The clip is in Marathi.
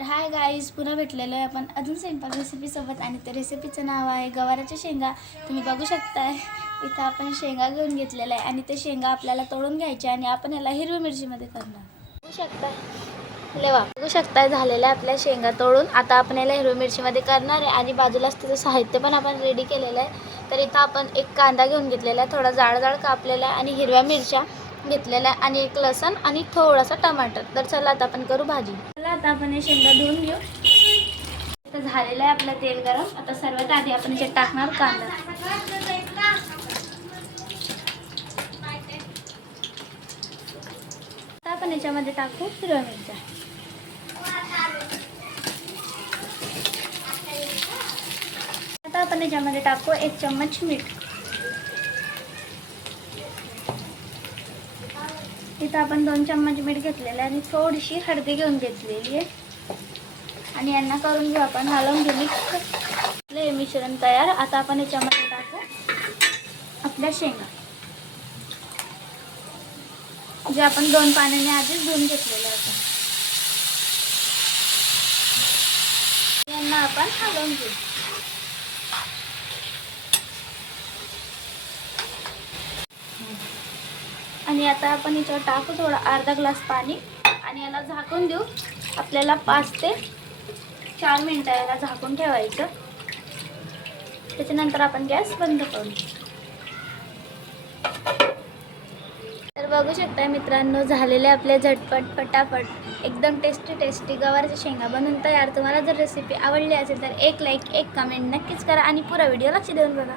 तर हाय गाईज, पुन्हा भेटलेलो आहे आपण अजून स्वयंपाक रेसिपीसोबत. आणि त्या रेसिपीचं नाव आहे गवाराच्या शेंगा. तुम्ही बघू शकताय इथं आपण शेंगा घेऊन घेतलेल्या आहे आणि ते शेंगा आपल्याला तोडून घ्यायचे आणि आपण याला हिरवी मिरचीमध्ये करणार. बघू शकताय बघू शकताय झालेल्या आपल्या शेंगा तोडून. आता आपण याला हिरवी मिरचीमध्ये करणार आहे आणि बाजूलाच त्याचं साहित्य पण आपण रेडी केलेलं आहे. तर इथं आपण एक कांदा घेऊन घेतलेला आहे, थोडा जाड कापलेला आहे, आणि हिरव्या मिरच्या घेतलेला आहे, आणि एक लसण आणि थोडासा टमाटर. तर चला आता आपण करू भाजी. चला आता आपण हे शेंगा धुवून घेऊ. आता झालेलं आहे आपलं तेल गरम. आता सर्वात आधी आपण याच्यात टाकणार कांदा. आता आपण याच्यामध्ये टाकू हिरव्या मिरच्या. आता आपण याच्यामध्ये टाकू 1 चम्मच मीठ. इथं आपण 2 चम्मच मीठ घेतलेलं आहे आणि थोडीशी हळदी घेऊन घेतलेली आहे. आणि यांना करून घेऊ आपण, हलवून घेऊ. हे मिश्रण तयार. आता आपण याच्यामध्ये टाकू आपल्या शेंगा, जे आपण 2 पाण्याने आधीच धुवून घेतलेलं होतं. यांना आपण हलवून घेऊ. आणि आता आपण याच्यावर टाकू थोडा अर्धा ग्लास पाणी आणि याला झाकून देऊ. आपल्याला 5 ते 4 मिनिटं याला झाकून ठेवायचं. त्याच्यानंतर आपण गॅस बंद करू. तर बघू शकता मित्रांनो, झालेले आपले झटपट फटाफट एकदम टेस्टी गवारच्या शेंगा बनवून तयार. तुम्हाला जर रेसिपी आवडली असेल तर एक लाईक, एक कमेंट नक्कीच करा आणि पुरा व्हिडिओ लक्ष देऊन बघा.